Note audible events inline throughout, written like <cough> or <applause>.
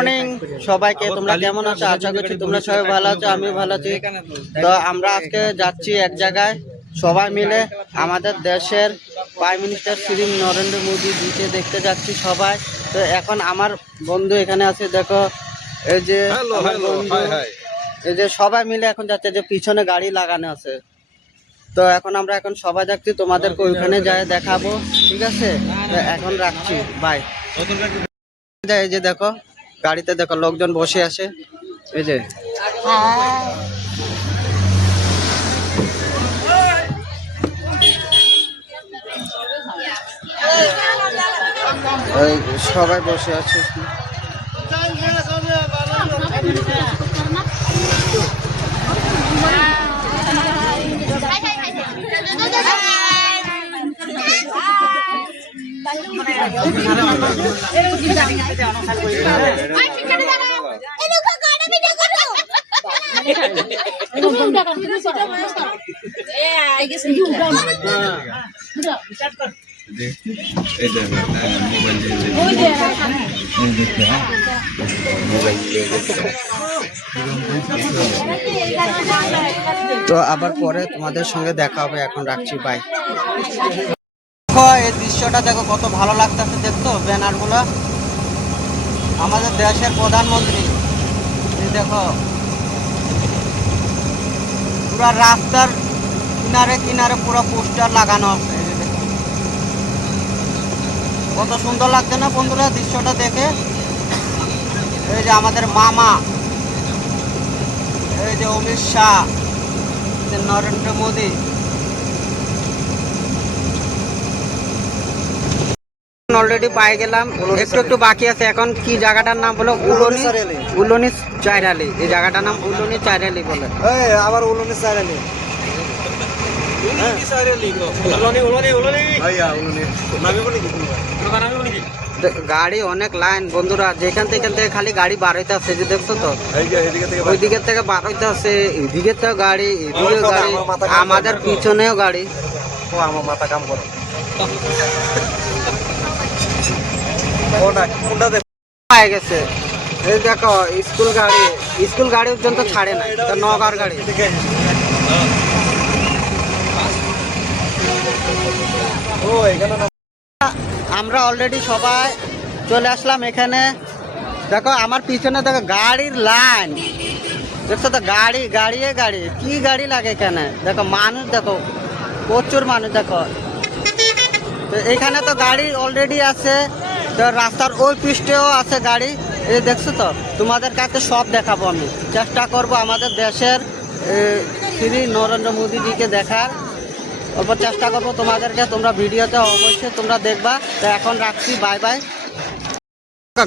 Morning সবাইকে তোমরা কেমন আছো? আশা করছি তোমরা সবাই ভালো আছো আমিও ভালো আছি। তো আমরা আজকে যাচ্ছি এক জায়গায়। সবাই মিলে আমাদের দেশের প্রাইম মিনিস্টার শ্রী নরেন্দ্র মোদী জিকে দেখতে যাচ্ছি সবাই। তো এখন আমার বন্ধু এখানে আছে দেখো এই যে এই যে সবাই মিলে এখন যাচ্ছে যে পিছনে গাড়ি লাগানো আছে। তো এখন আমরা এখন সবাই যাচ্ছি তোমাদেরকে ওইখানে যায় দেখাবো। ঠিক আছে? এখন রাখছি বাই এই যে দেখো গাড়িতে দেখো লোকজন বসে আছে এই যে। সবাই বসে আছে। তো আবার পরে তোমাদের সঙ্গে দেখা হবে এখন রাখছি বাই দেখো, এই দৃশ্যটা দেখো, কত ভালো লাগতেছে দেখতো ব্যানারগুলো আমাদের দেশের প্রধানমন্ত্রী দেখো। পুরো রাস্তার কিনারে কিনারে পুরো পোস্টার লাগানো আছে। কত সুন্দর লাগছে না বন্ধুরা দৃশ্যটা দেখে? এই যে আমাদের মামা, এই যে অমিত শাহ নরেন্দ্র মোদী। অলরেডি পাই গেলাম। একটু একটু বাকি আছে। এখন কি জায়গাটার নাম বলো? উলনি উলনি চাইরালি। এই জায়গাটার নাম উলনি চাইরালি বলে। আবার উলনি সারানি দে- গাড়ি অনেক লাইন। বন্ধুরা যেখান থেকে থেকে খালি গাড়ি বার হইতে আছে যে দেখছ তো? ওই দিকের থেকে বার হইতে আছে এদিকে তো গাড়ি এদিকে গাড়ি। আমাদের পিছনেও গাড়ি। ও আমার মাথা কাম করো। <laughs> এই দেখো, স্কুল গাড়ি স্কুল গাড়ি ছাড়ে গাড়ি। আমরা অলরেডি সবাই চলে আসলাম এখানে। দেখো, আমার পিছনে দেখো, গাড়ির লাইন দেখছ তো, গাড়ি, গাড়িয়ে গাড়ি। কি গাড়ি লাগে এখানে? দেখো, মানুষ দেখো, প্রচুর মানুষ দেখো। এখানে তো গাড়ি অলরেডি আছে। রাস্তার ওই পৃষ্ঠেও আছে গাড়ি। এই দেখছ তো? তোমাদের কাছে সব দেখাবো আমি। চেষ্টা করব আমাদের দেশের শ্রী নরেন্দ্র মোদীজিকে দেখার। অল্প চেষ্টা করব তোমাদেরকে, তোমরা ভিডিওতে অবশ্যই তোমরা দেখবা। তো এখন রাখছি, বাই বাই।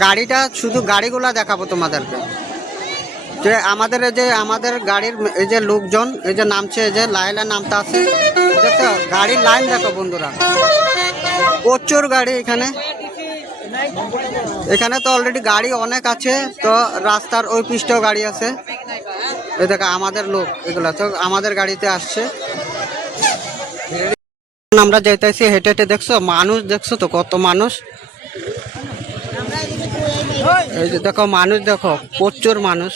গাড়িটা, শুধু গাড়িগুলা দেখাবো তোমাদেরকে। যে আমাদের এই যে, আমাদের গাড়ির এই যে লোকজন, এই যে নামছে, এই যে লাইলা নামতে আছে। দেখছ? গাড়ির লাইন দেখো বন্ধুরা। প্রচুর গাড়ি এখানে। এখানে তো অলরেডি গাড়ি অনেক আছে, তো রাস্তার ওই পিসটাও গাড়ি আছে। ওই দেখো, আমাদের লোক এগুলা, তো আমাদের গাড়িতে আসছে। আমরা যাইতেছি, হেঁটে হেঁটে দেখছ, মানুষ দেখছ তো কত মানুষ? এই যে দেখো, মানুষ দেখো, প্রচুর মানুষ।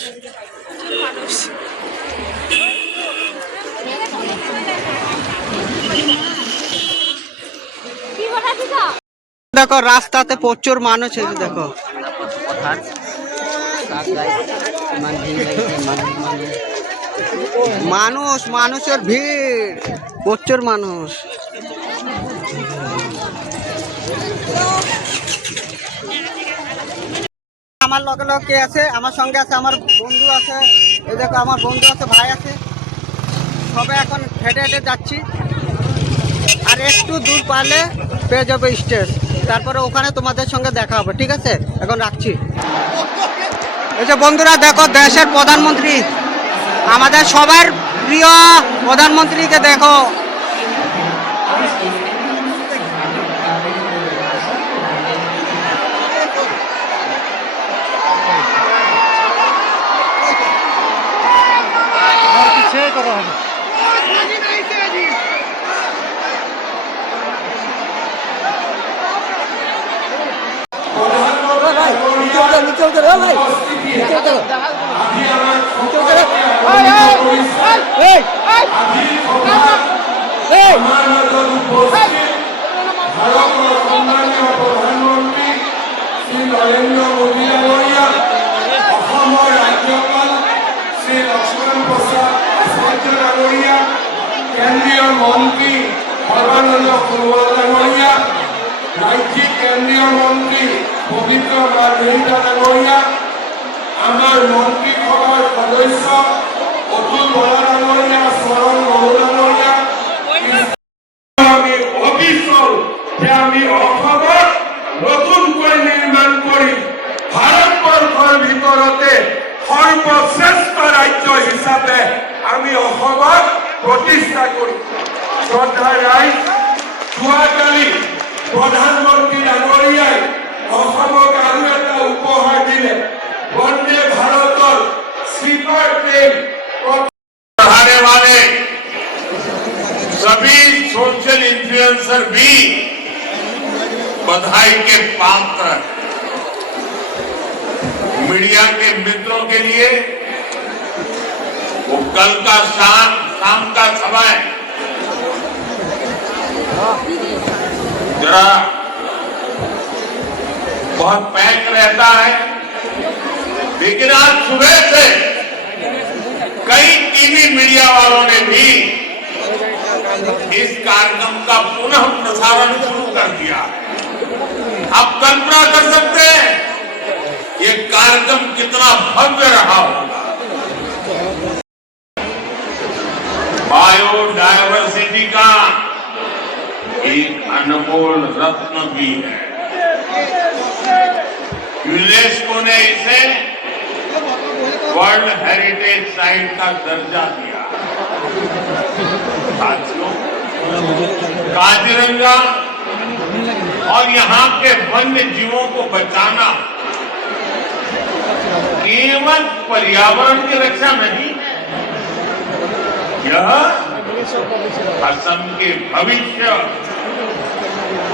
দেখো, রাস্তাতে প্রচুর মানুষ যে দেখো। মানুষ, মানুষের ভিড়, প্রচুর মানুষ। আমার লগে লগে কে আছে? আমার সঙ্গে আছে, আমার বন্ধু আছে। এই দেখো, আমার বন্ধু আছে, ভাই আছে। সবাই এখন হেঁটে হেঁটে যাচ্ছি। আর একটু দূর পারলে পেয়ে যাবে স্টেজ। তারপরে ওখানে তোমাদের সঙ্গে দেখা হবে, ঠিক আছে? এখন রাখছি। এই যে বন্ধুরা, দেখো দেশের প্রধানমন্ত্রী, আমাদের সবার প্রিয় প্রধানমন্ত্রীকে দেখো। সন্মানীয় প্ৰধানমন্ত্ৰী শ্ৰী নৰেন্দ্ৰ মোদী ডাঙৰীয়া অসমৰ ৰাজ্যপাল শ্ৰী লক্ষ্মণ প্ৰসাদ আচাৰ্য ডাঙৰীয়া কেন্দ্ৰীয় মন্ত্ৰী সৰ্বানন্দ সোণোৱাল ডাঙৰীয়া ৰাজ্যিক কেন্দ্ৰীয় মন্ত্ৰী পবিত্ৰ মাৰ্ঘেৰিটা ডাঙৰীয়া আমাৰ মন্ত্ৰীসভাৰ সদস্য অতুল বৰা ডাঙৰীয়া চৰণ इन्फ्लुएंसर भी बधाई के पात्र। मीडिया के मित्रों के लिए, वो कल का शाम शाम का समय। जरा बहुत पैक रहता है, लेकिन आज सुबह से कई टीवी मीडिया वालों ने भी इस कार्यक्रम का पुनः प्रसारण शुरू कर दिया। आप कल्पना कर सकते हैं, ये कार्यक्रम कितना भव्य रहा होगा। बायोडायवर्सिटी का एक अनमोल रत्न भी है। यूनेस्को ने इसे वर्ल्ड हेरिटेज साइट का दर्जा दिया। काजीरंगा और यहाँ के वन्य जीवों को बचाना केवल पर्यावरण की रक्षा नहीं, यह असम के भविष्य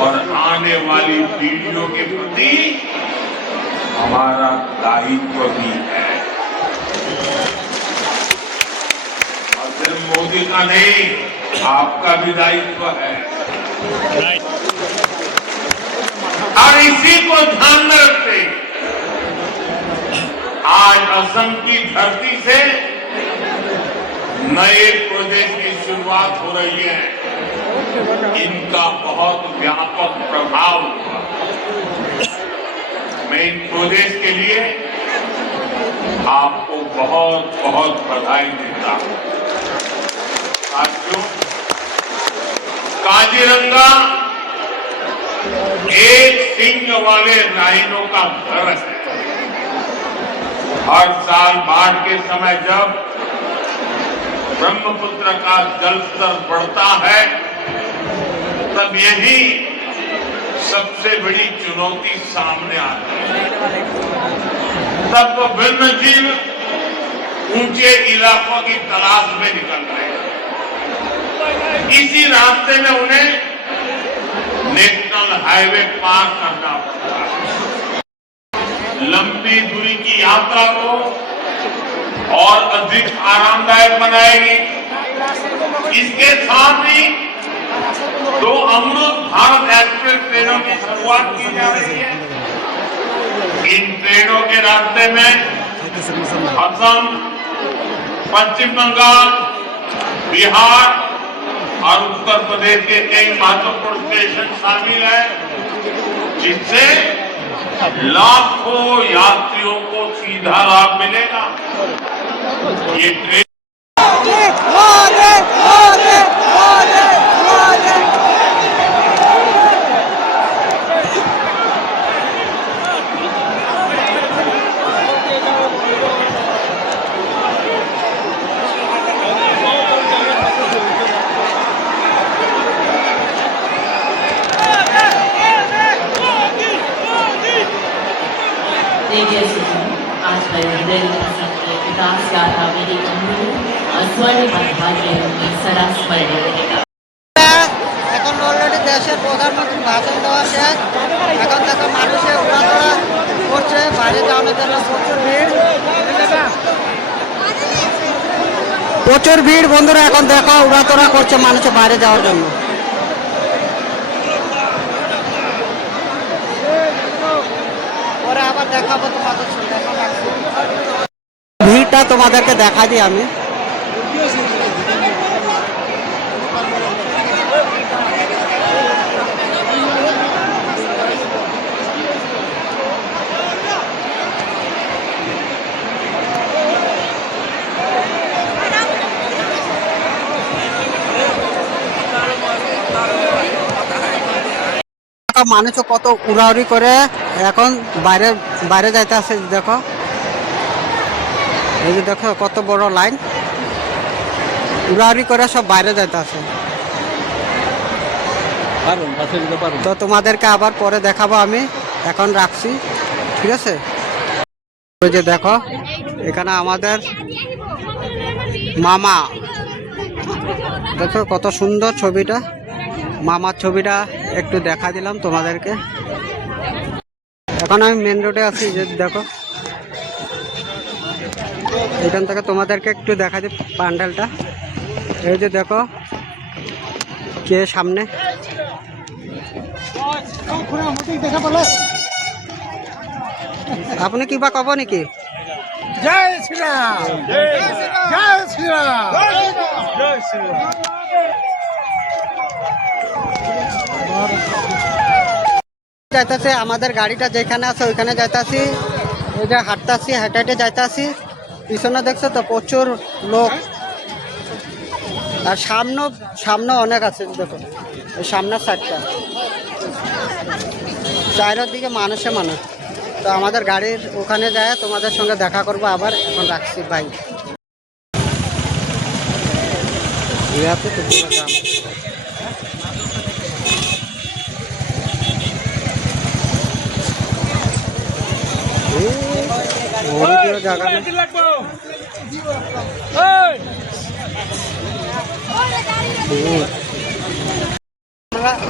और आने वाली पीढ़ियों के प्रति हमारा दायित्व भी है और सिर्फ़ मोदी का नहीं आपका भी दायित्व है। और इसी को ध्यान में रखते आज असम की धरती से नए प्रोजेक्ट की शुरुआत हो रही है। इनका बहुत व्यापक प्रभाव हुआ। मैं इन प्रोजेक्ट के लिए आपको बहुत बहुत बधाई देता हूँ। साथियों, काजीरंगा एक सिंह वाले राइनों का घर है। हर साल बाढ़ के समय जब ब्रह्मपुत्र का जल स्तर बढ़ता है, तब यही सबसे बड़ी चुनौती सामने आती है। तब वो भिन्न जीव ऊँचे इलाकों की तलाश में निकल रहे हैं। इसी रास्ते में उन्हें नेशनल हाईवे पार करना पड़ता लंबी दूरी की यात्रा को और अधिक आरामदायक बनाएगी। इसके साथ ही दो अमृत भारत एक्सप्रेस ट्रेनों की शुरुआत की जा रही है। इन ट्रेनों के रास्ते में असम, पश्चिम बंगाल, बिहार और उत्तर प्रदेश के कई महत्वपूर्ण स्टेशन शामिल हैं जिससे लाखों यात्रियों को सीधा लाभ मिलेगा। ये ट्रेन এখন অলরেডি দেশের প্রধানমন্ত্রী ভাষণ দেওয়া শেষ। এখন দেখো মানুষের উড়াধরা করছে। প্রচুর ভিড়। প্রচুর ভিড় বন্ধুরা, এখন দেখো উড়াতোড়া করছে মানুষের বাইরে যাওয়ার জন্য পরে আবার দেখাবো তোমাদের সঙ্গে এখন রাখছি। ভিড়টা তোমাদেরকে দেখা দিই আমি। মানুষও কত উড়াউড়ি করে এখন বাইরে বাইরে যাইতে আছে দেখো। এই যে দেখো কত বড় লাইন। উড়াউড়ি করে সব বাইরে যাইতে আছে তো তোমাদেরকে আবার পরে দেখাবো আমি। এখন রাখছি ঠিক আছে? ওই যে দেখো এখানে আমাদের মামা। দেখো কত সুন্দর ছবিটা। মামার ছবিটা একটু দেখা দিলাম তোমাদেরকে। এখন আমি মেন রোডে আছি যে দেখো। এখান থেকে তোমাদেরকে একটু দেখা দিই প্যান্ডেলটা। এই যে দেখো কে সামনে? আপনি কিবা কব নেকি? জয় শ্রীরাম। জয় শ্রীরাম। যাইতাছে আমাদের গাড়িটা যেখানে আছে ওইখানে যাইতাছি। যে হাঁটতাছি হেঁটে হেঁটে যাইতাছি। পিছনে দেখছ তো, প্রচুর লোক। আর সামনে সামনে অনেক আছে, দেখো। ওই সামনের সাইডটা চারের দিকে মানুষে মানুষ। তো আমাদের গাড়ির ওখানে যায়, তোমাদের সঙ্গে দেখা করব আবার। এখন রাখছি ভাই তো পুরো দাম বড় জায়গা না। হুম। আমরা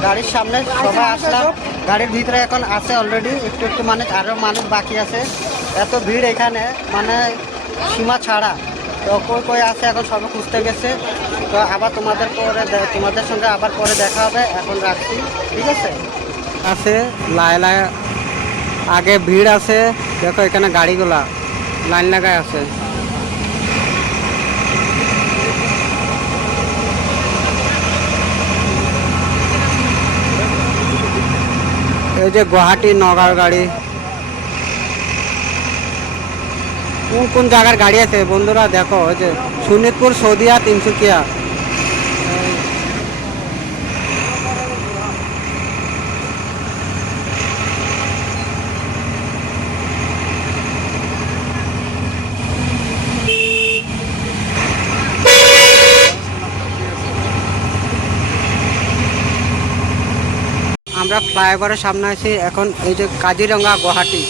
গাড়ির সামনে সবাই আসলাম। গাড়ির ভিতরে এখন আছে অলরেডি একটু একটু মানুষ আরও মানুষ বাকি আছে। এত ভিড় এখানে মানে সীমা ছাড়া। তো কই কই আছে এখন সবাই খুঁজতে গেছে। তো আবার তোমাদের পরে তোমাদের সঙ্গে আবার পরে দেখা হবে। এখন রাখছি। ঠিক আছে? আছে লায় লায় আগে ভিড় আছে, দেখো এখানে গাড়িগুলা, লাইন লাগায় আছে। এই যে গুয়াহাটি নগাঁও গাড়ি। কোন কোন জায়গার গাড়ি আছে? বন্ধুরা দেখো ওই যে শোনিতপুর সৌদিয়া তিনসুকিয়া আমরা ফ্লাইওভারের সামনে আছি। এখন এই যে কাজিরঙ্গা গুয়াহাটি।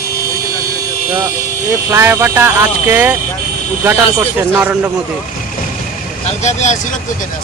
তো এই ফ্লাইওভারটা আজকে উদ্ঘাটন করছে নরেন্দ্র মোদী। কালকে আমি আসছিলাম তো এখানে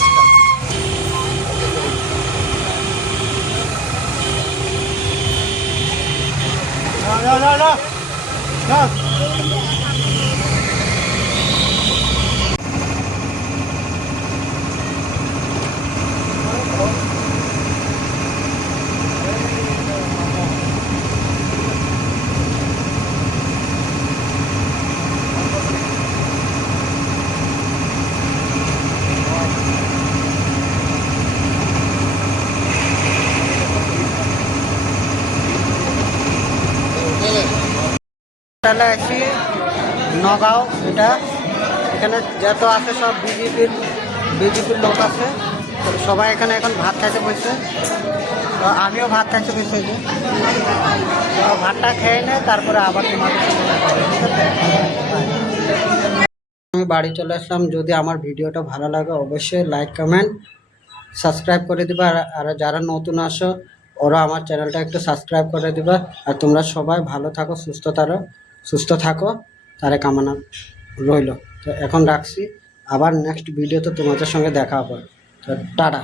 তাহলে আছি, নগাঁও এটা। এখানে যত আছে সব বিজেপির বিজেপির লোক আছে। সবাই এখানে এখন ভাত খাইতে বসছে। তো আমিও ভাত খাইতে বসে যে ভাতটা খেয়ে নেয় তারপরে আবার তোমাদের? আমি বাড়ি চলে আসলাম। যদি আমার ভিডিওটা ভালো লাগে, অবশ্যই লাইক কমেন্ট সাবস্ক্রাইব করে দিবা। আর যারা নতুন আসো ওরা আমার চ্যানেলটা একটু সাবস্ক্রাইব করে দিবা। আর তোমরা সবাই ভালো থাকো, সুস্থ থাকো। সুস্থ থাকো, তারে কামনা রইল। তো এখন রাখছি। আবার নেক্সট ভিডিওতে তোমাদের সঙ্গে দেখা হবে। তো টাটা।